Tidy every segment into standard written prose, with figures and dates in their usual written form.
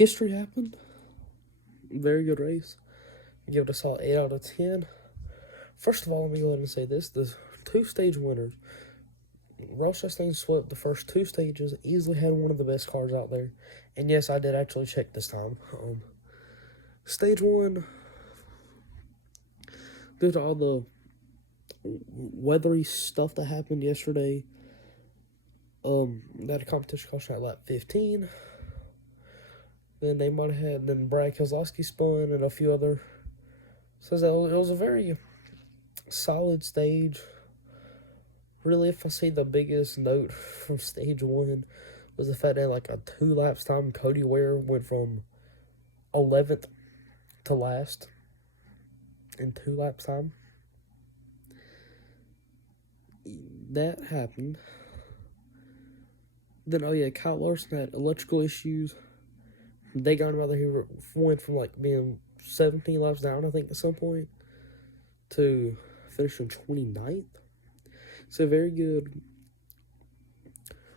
history happened. Very good race. I give it a solid 8 out of 10. First of all, let me go ahead and say this. The two-stage winners, Ross Chastain swept the first two stages, easily had one of the best cars out there. And yes, I did actually check this time. Stage 1, due to all the weathery stuff that happened yesterday, that competition caution at lap 15. Then they might have had, then Brad Keselowski spun and a few other. Says that it was a very solid stage. Really, if I see the biggest note from stage 1 was the fact that like a 2 laps time, Cody Ware went from 11th to last in 2 laps time. That happened. Then, Kyle Larson had electrical issues. They got him out there. He went from like being 17 laps down, I think, at some point, to finishing 29th. So very good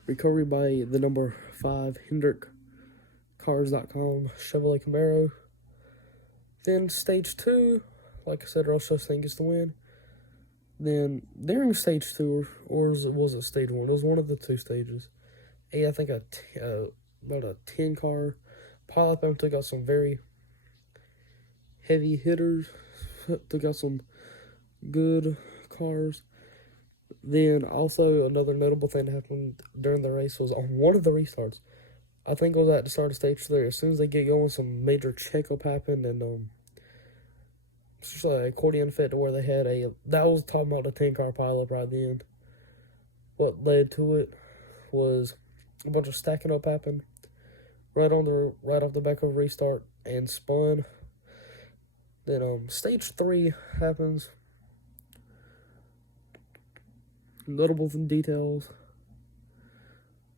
recovery by the number 5 HendrickCars.com Chevrolet Camaro. Then stage 2, like I said, Ross Chastain gets the win. Then during stage 2, or was it stage 1? It was one of the 2 stages. I think about a 10 car pileup took out some very heavy hitters, took out some good cars. Then also another notable thing that happened during the race was on one of the restarts. I think it was at the start of stage 3. As soon as they get going, some major checkup happened, and it's just like an accordion effect to where they had that was talking about the 10 car pileup right then. What led to it was a bunch of stacking up happened right off the back of a restart and spun. Then stage 3 happens. Notable details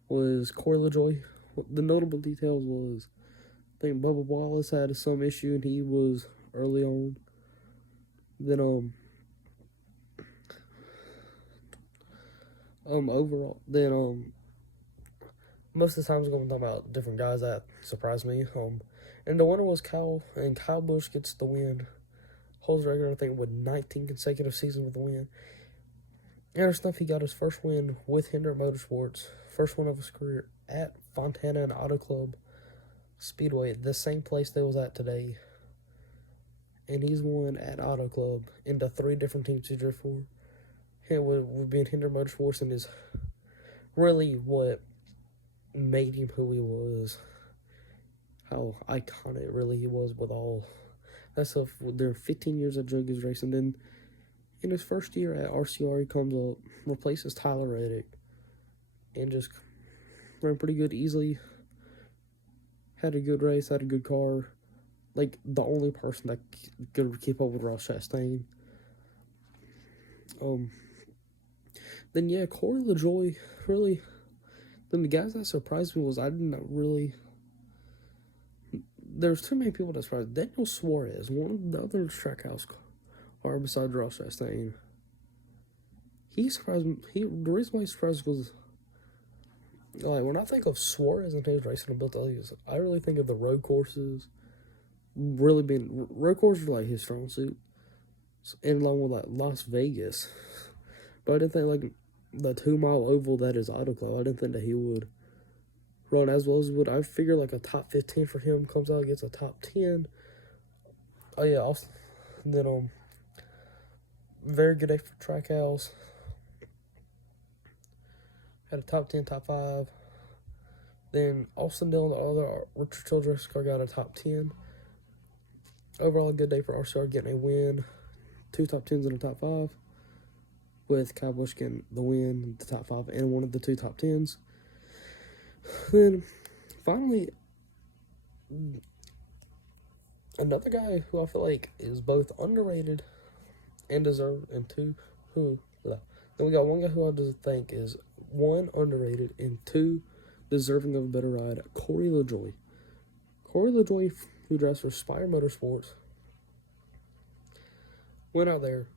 was Corey LaJoie. The notable details was I think Bubba Wallace had some issue and he was early on. Then overall, then most of the time I'm going to talk about different guys that surprised me. And the winner was Kyle Busch gets the win. Holds record, I think, with 19 consecutive seasons with the win. Interesting enough, he got his first win with Hendrick Motorsports, first one of his career at Fontana and Auto Club Speedway, the same place they was at today. And he's won at Auto Club in the 3 different teams he drove for. And with being Hendrick Motorsports and is really what made him who he was. How iconic really he was with all that stuff. There are 15 years of drug racing. Then in his first year at RCR, he comes up, replaces Tyler Reddick, and just ran pretty good easily. Had a good race, had a good car. Like, the only person that could keep up with Ross Chastain. Then, Corey LaJoie, really. Then the guys that surprised me was I did not really. There's too many people that surprised. Daniel Suarez, one of the other Trackhouse car besides Ross Chastain. He surprised me. The reason why he surprised was, like, when I think of Suarez and his racing abilities, I really think of the road courses. Road courses are like his strong suit, and along with like Las Vegas. But I didn't think like the 2-mile oval that is Auto Club. I didn't think that he would run as well as he would. I figure like a top 15 for him comes out, gets a top 10. Also, then very good day for Trackhouse. Had a top 10, top 5. Then Austin Dillon, the other Richard Childress car, got a top 10. Overall, a good day for RCR, getting a win. 2 top 10s and a top 5. With Kyle Busch getting the win, the top 5, and one of the 2 top 10s. Then, finally, another guy who I feel like is both underrated and deserved, and 2 who. Then we got one guy who I just think is 1, underrated, and 2, deserving of a better ride, Corey LaJoie. Corey LaJoie, who drives for Spire Motorsports, went out there,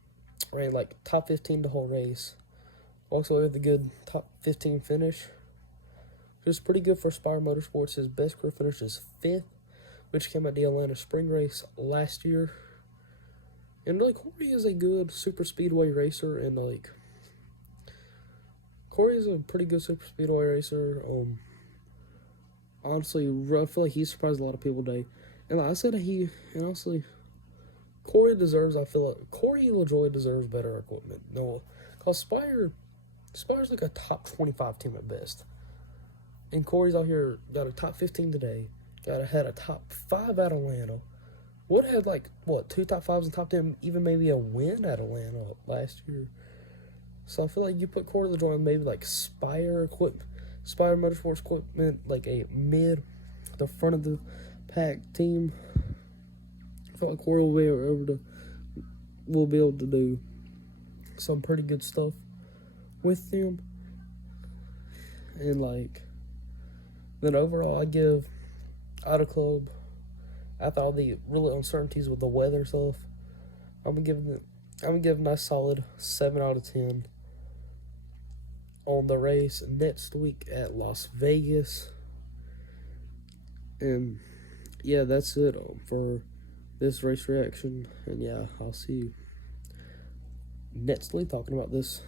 ran like top 15 the whole race. Also with a good top 15 finish. Just pretty good for Spire Motorsports. His best career finish is 5th which came at the Atlanta Spring Race last year. And like Corey is a good super speedway racer, and like Corey is a pretty good super speedway racer. Honestly, I feel like he surprised a lot of people today. And like I said, and honestly, Corey deserves. I feel like Corey LaJoy deserves better equipment. No, cause Spire's like a top 25 team at best, and Corey's out here got a top 15 today. Had a top 5 at Atlanta. Would have like what 2 top 5s and top 10, even maybe a win at Atlanta last year. So I feel like you put Corey LaJoy on maybe like Spire Motorsports equipment, like a the front of the pack team. I feel like Corey will be able to do some pretty good stuff with them. And like, then overall, I give Auto Club, after all the real uncertainties with the weather stuff, I'm gonna give a nice solid 7 out of 10 on the race next week at Las Vegas. And yeah, that's it for this race reaction. And yeah, I'll see you next week talking about this